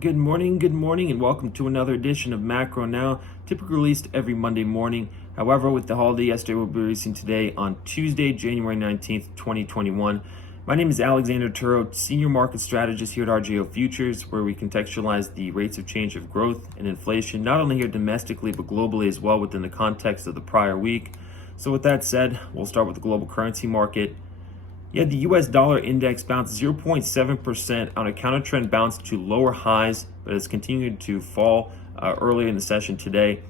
Good morning, and welcome to another edition of Macro Now, typically released every Monday morning. However, with the holiday yesterday, we'll be releasing today on Tuesday, January 19th, 2021. My name is Alexander Turro, Senior Market Strategist here at RJO Futures, where we contextualize the rates of change of growth and inflation, not only here domestically, but globally as well within the context of the prior week. So with that said, we'll start with the global currency market. You had the US dollar index bounce 0.7% on a counter trend bounce to lower highs, but has continued to fall earlier in the session today.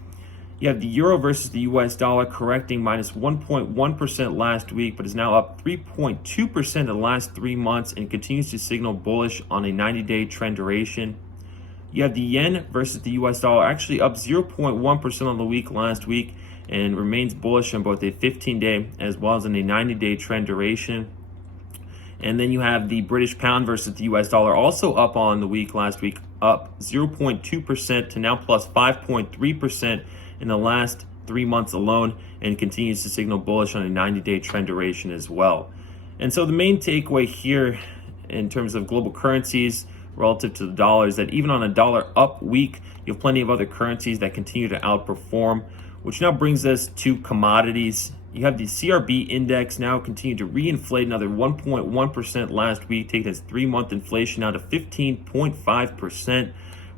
You have the euro versus the US dollar correcting minus 1.1% last week, but is now up 3.2% in the last 3 months and continues to signal bullish on a 90-day trend duration. You have the yen versus the US dollar actually up 0.1% on the week last week and remains bullish on both a 15-day as well as in a 90-day trend duration. And then you have the British pound versus the US dollar also up on the week last week, up 0.2% to now plus 5.3% in the last 3 months alone, and continues to signal bullish on a 90-day trend duration as well. And so the main takeaway here in terms of global currencies relative to the dollar is that even on a dollar up week, you have plenty of other currencies that continue to outperform, which now brings us to commodities. You have the CRB index now continue to reinflate another 1.1% last week, taking its 3-month inflation now to 15.5%.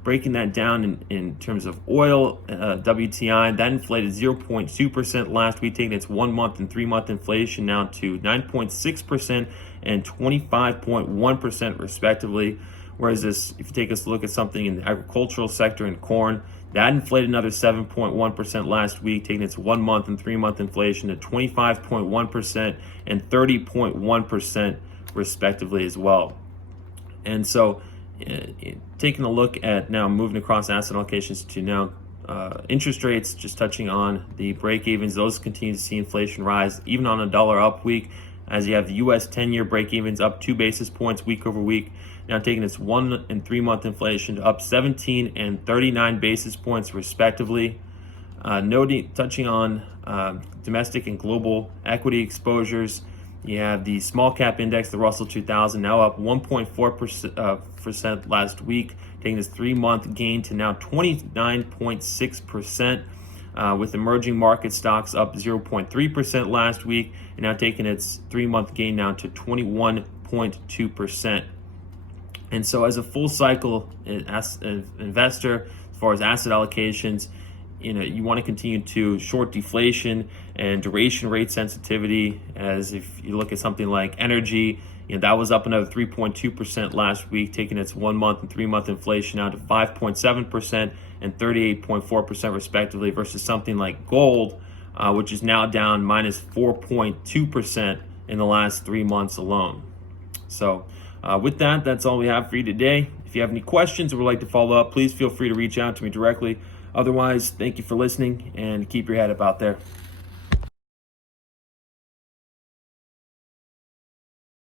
Breaking that down in terms of oil, WTI, that inflated 0.2% last week, taking its 1-month and 3-month inflation now to 9.6% and 25.1% respectively. Whereas if you take us a look at something in the agricultural sector and corn, that inflated another 7.1% last week, taking its 1-month and 3-month inflation to 25.1% and 30.1% respectively as well. And so taking a look at now moving across asset allocations to now interest rates, just touching on the break-evens, those continue to see inflation rise even on a dollar up week, as you have the US 10-year break-evens up 2 basis points week over week, now taking its 1 and 3-month inflation to up 17 and 39 basis points respectively. Touching on domestic and global equity exposures, you have the small cap index, the Russell 2000, now up 1.4% last week, taking its 3-month gain to now 29.6%. With emerging market stocks up 0.3% last week, and now taking its 3-month gain down to 21.2%. And so as a full cycle investor, as far as asset allocations, you want to continue to short deflation and duration rate sensitivity. As if you look at something like energy, that was up another 3.2% last week, taking its 1-month and 3-month inflation out to 5.7% and 38.4% respectively, versus something like gold, which is now down minus 4.2% in the last 3 months alone. So with that, that's all we have for you today. If you have any questions or would like to follow up, please feel free to reach out to me directly. Otherwise, thank you for listening and keep your head up out there.